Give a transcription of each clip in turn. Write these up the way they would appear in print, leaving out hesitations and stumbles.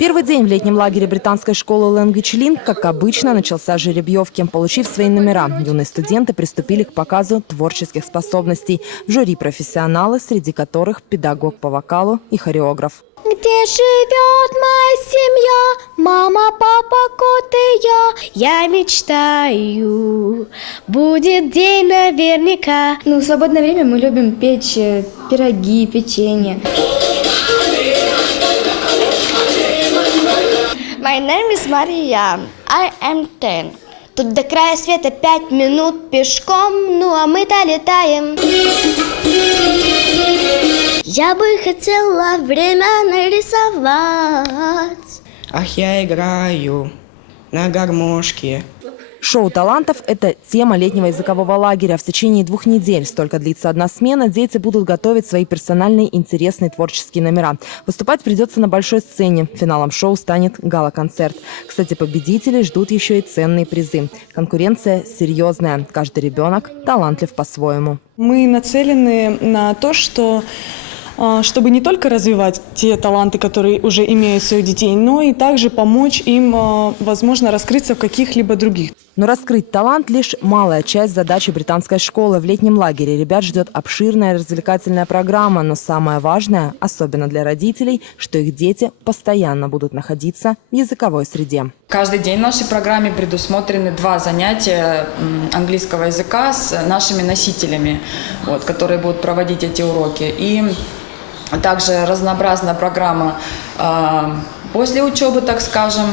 Первый день в летнем лагере британской школы Language Link, как обычно, начался с жеребьевки. Получив свои номера, юные студенты приступили к показу творческих способностей. В жюри профессионалы, среди которых педагог по вокалу и хореограф. Где живет моя семья? Мама, папа, кот и я. Я мечтаю, будет день наверняка. В свободное время мы любим печь пироги, печенье. My name is Maria. I am 10. Тут до края света 5 минут пешком, а мы-то летаем. Я бы хотела время нарисовать. Ах, я играю на гармошке. Шоу талантов – это тема летнего языкового лагеря. В течение 2 недель, столько длится одна смена, дети будут готовить свои персональные интересные творческие номера. Выступать придется на большой сцене. Финалом шоу станет гала-концерт. Кстати, победителей ждут еще и ценные призы. Конкуренция серьезная. Каждый ребенок талантлив по-своему. Мы нацелены на то, чтобы не только развивать те таланты, которые уже имеются у детей, но и также помочь им, возможно, раскрыться в каких-либо других. Но раскрыть талант – лишь малая часть задачи британской школы. В летнем лагере ребят ждет обширная развлекательная программа. Но самое важное, особенно для родителей, что их дети постоянно будут находиться в языковой среде. Каждый день в нашей программе предусмотрены 2 занятия английского языка с нашими носителями, которые будут проводить эти уроки. И также разнообразная программа после учебы, так скажем,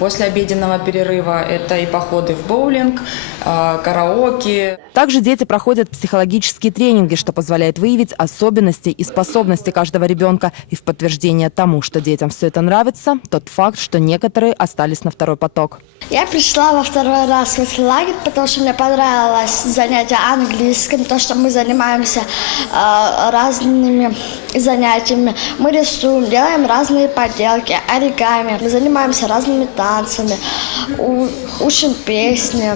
после обеденного перерыва. Это и походы в боулинг, караоке. Также дети проходят психологические тренинги, что позволяет выявить особенности и способности каждого ребенка. И в подтверждение тому, что детям все это нравится, тот факт, что некоторые остались на второй поток. Я пришла во 2-й раз в этот лагерь, потому что мне понравилось занятие английским, то, что мы занимаемся разными занятиями. Мы рисуем, делаем разные поделки, оригами, мы занимаемся разными танцами, учим песни.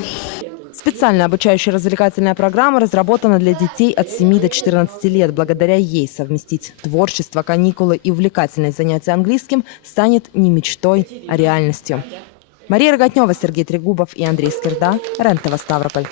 Специальная обучающая развлекательная программа разработана для детей от 7 до 14 лет. Благодаря ей совместить творчество, каникулы и увлекательные занятия английским станет не мечтой, а реальностью. Мария Рогатнева, Сергей Трегубов и Андрей Скирда. РЕН-ТВ Ставрополь.